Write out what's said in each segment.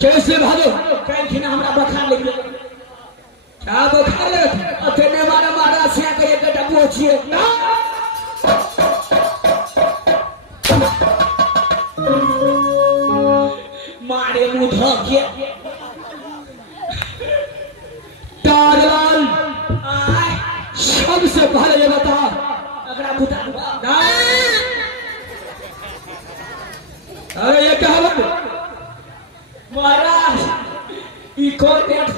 कैसे भागो कहीं हमरा बुखार लग गया क्या बुखार लगा अतने हमारा महाराज से के एक डब्बो छिए ना मारे मुंह धके तारलाल आय सबसे पहले ये बता अगला बुता अरे ये कहावत महाराज ई कौन पेट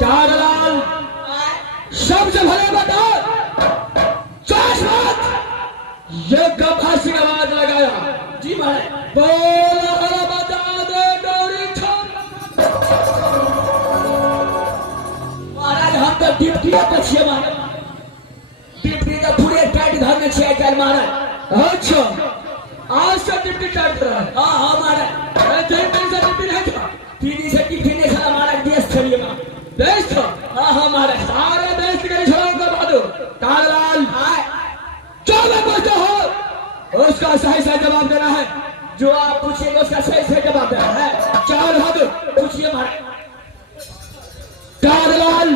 तारलाल सबसे भले बता ये गधा सिंह आवाज लगाया जी महाराज बोला बता दे डोरी छोड़ महाराज हम तो डिप्टी पे छिए महाराज डिप्टी का पूरे टाइट घर में छिए कल महाराज अच्छा आज से डिप्टी टाइट रहा हां हां महाराज जय दिन से डिप्टी नहीं था पीडी से डिप्टी ने खा महाराज देश छोड़िए ना देश था हां हां महाराज सारे देश के छोड़ो का बादो तारलाल हां चलो बच्चों हो उसका सही से जवाब देना है जो आप पूछेंगे उसका सही से जवाब देना है चार हद पूछिए महाराज तारलाल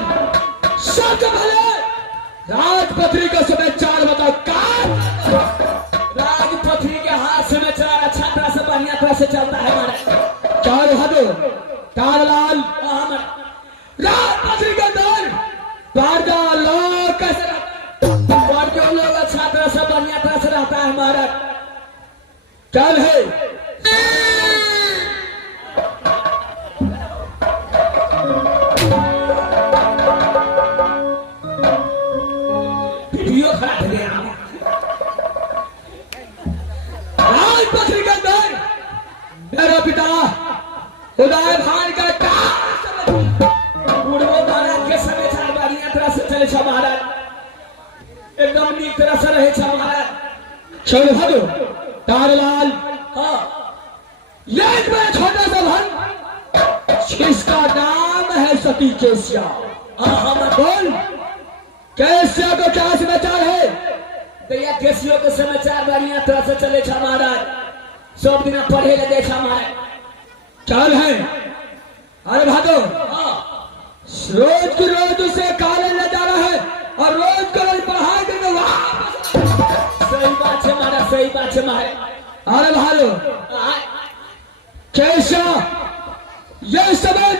सच भले राजपत्री का समय चार बताओ राजपत्री के हाथ समय चार अच्छा तरह से बढ़िया तरह से चलता है महाराज चार हद तारलाल राजपत्री का दौर बारदा लोग कैसे और जो लोग अच्छा तरह से बढ़िया तरह से रहता है महाराज चल है वीडियो खड़ा कर दिया राजपत्री के अंदर मेरा पिता उदय भान का पूर्व महाराज के समय चार बढ़िया तरह से चले छा महाराज एकदम नीक तरह से रहे छा महाराज चल भागो तारलाल हाँ ये एक बड़ा छोटा सा भान जिसका नाम है सती केसिया हाँ बोल केसिया को क्या समाचार है भैया केसियों के समाचार बढ़िया तरह से चले छा महाराज सब दिन पढ़े लगे छा महाराज चल है अरे भागो हाँ रोज की रोज उसे कॉलेज ले जा रहा है और रोज कॉलेज पढ़ाई करके वापस सही बात है महाराज सही बात है महाराज अरे भालो कैसा यह समय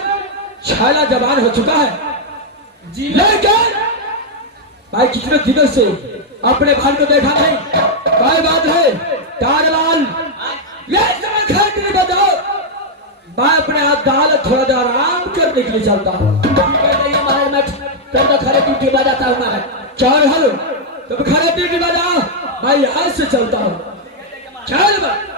छाला जवान हो चुका है जी लेकिन भाई कितने दिनों से अपने भाई को देखा नहीं भाई बात है तारलाल ये समय घर के लिए बजाओ मैं अपने अदालत थोड़ा देर आराम करने के लिए चलता हूँ महाराज मैं तब खड़े ड्यूटी बजाता हूँ महाराज चल हेलो तुम खड़े ड्यूटी बजाओ मैं यहाँ से चलता हूँ चल भैया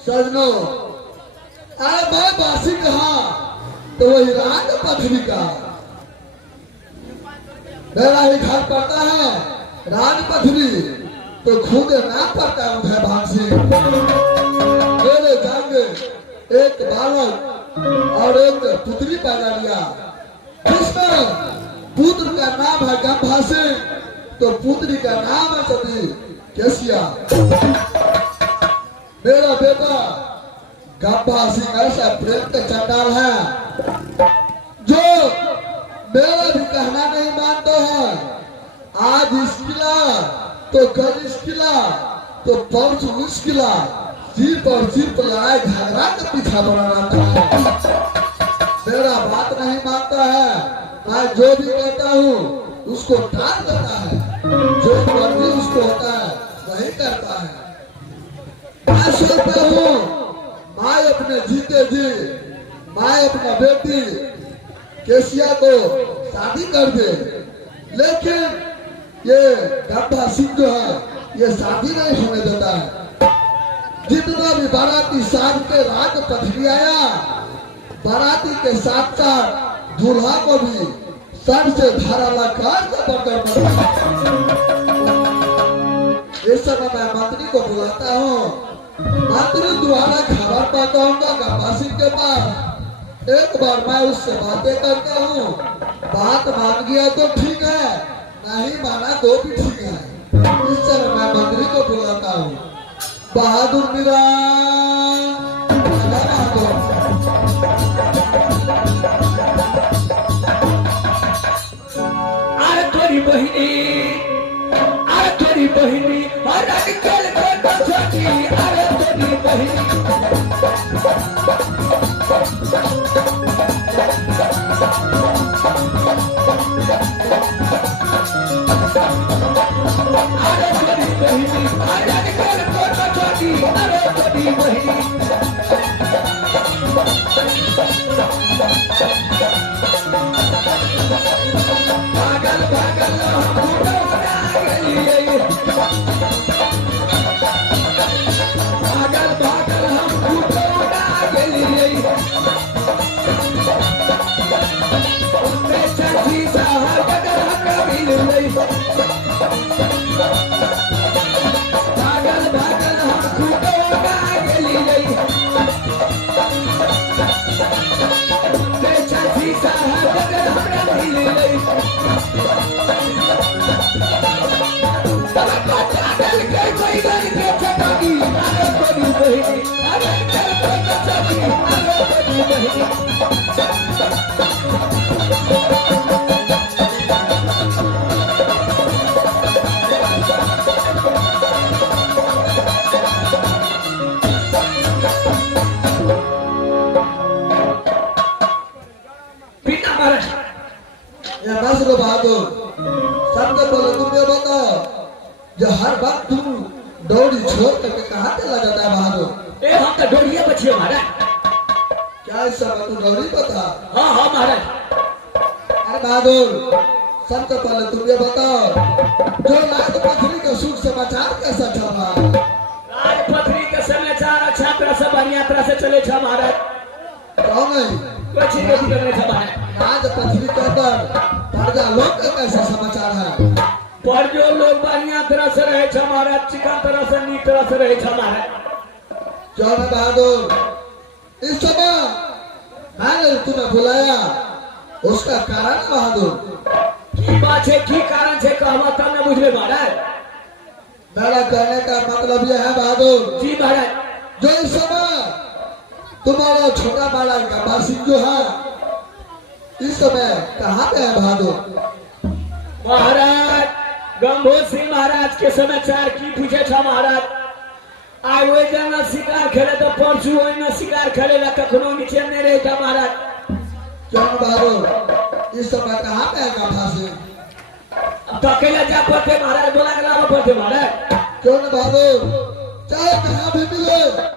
सजनों, अरे मैं बासी कहा तो वही राग पथरी का मेरा ही घर पड़ता है राज पथरी तो खुद ना पड़ता है भांसी। मेरे जांगे एक बालक और एक पुत्री पैदा लिया। जिसमें पुत्र का नाम है गंभासी तो पुत्री का नाम है सती केसिया। मेरा बेटा गंभासी ऐसा प्रेम का चंडाल है जो मेरा भी कहना नहीं मानता है। आज इसकिला तो कल इसकिला तो परसों इसकिला सिर पर लड़ाई झगड़ा के पीछा बना रहता है। मेरा बात नहीं मानता है। मैं जो भी कहता हूँ उसको टाल देता है। जो मर्जी उसको होता है वही करता है। मैं सोचता हूँ मैं अपने जीते जी मैं अपना बेटी केसिया को शादी कर दे, लेकिन ये गंभा सिंह जो है ये शादी नहीं होने देता है। जितना भी बाराती साथ के राज पथरी आया, बाराती के साथ साथ दूल्हा को भी सर से धारा लगाकर पकड़ इस समय मैं मंत्री को बुलाता हूँ। मंत्री द्वारा खबर पहुंचाऊंगा गंभा सिंह के पास। एक बार मैं उससे बातें करता हूँ। बात मान गया तो ठीक है, नहीं माना तो भी ठीक है। इस समय मैं मंत्री को बुलाता हूँ। बहादुर मेरा तोरी बहिनी अरे तोरी बहिनी भागल भागल भागल भागल हम फूटोना गेलिए चाची साहब मिलले भागल भागल हम फूटोना गेलिए चाची साहब मिलले ये नस्ल बहादुर सबसे पहले तुम ये बताओ जो हर बात तुम दौड़ी छोड़ करके कहाँ चला जाता है बहादुर? ए हम तो डोरिया बचिए महाराज। क्या इस समय तू दौड़ी बता? हाँ हाँ महाराज। अरे बहादुर सबसे पहले तुम ये बताओ जो लाल पथरी का सुख समाचार कैसा चल रहा है? लाल पथरी का समाचार अच्छा तरह से बढ़िया तरह से चले छा महाराज। कौन है? कुछ नहीं करने छा महाराज। राज पथरी के अंदर प्रजा लोग का कैसा समाचार है? पर जो लोग बढ़िया तरह से रहे छा महाराज, चिकन तरह से नीक तरह से रहे छा महाराज। क्यों है बहादुर इस समय मैंने तुम्हें बुलाया उसका कारण बहादुर? की बात है की कारण है कहवा तब न बुझले महाराज। मेरा कहने का मतलब यह है बहादुर जी महाराज। जो इस समय तुम्हारा छोटा बड़ा गंभा सिंह जो है इस समय कहाँ पे है बहादुर? महाराज गंभीर सिंह महाराज के समाचार की पूछे छा महाराज। आज वो जना शिकार खेले तो परसू वही न शिकार खेले ला कखनो नीचे नहीं रहे था महाराज। क्यों बहादुर इस समय कहाँ पे है गंभा सिंह? अब तो अकेला जा पड़ते महाराज, बोला के लावा पड़ते महाराज। क्यों बहादुर चाहे कहाँ भी मिले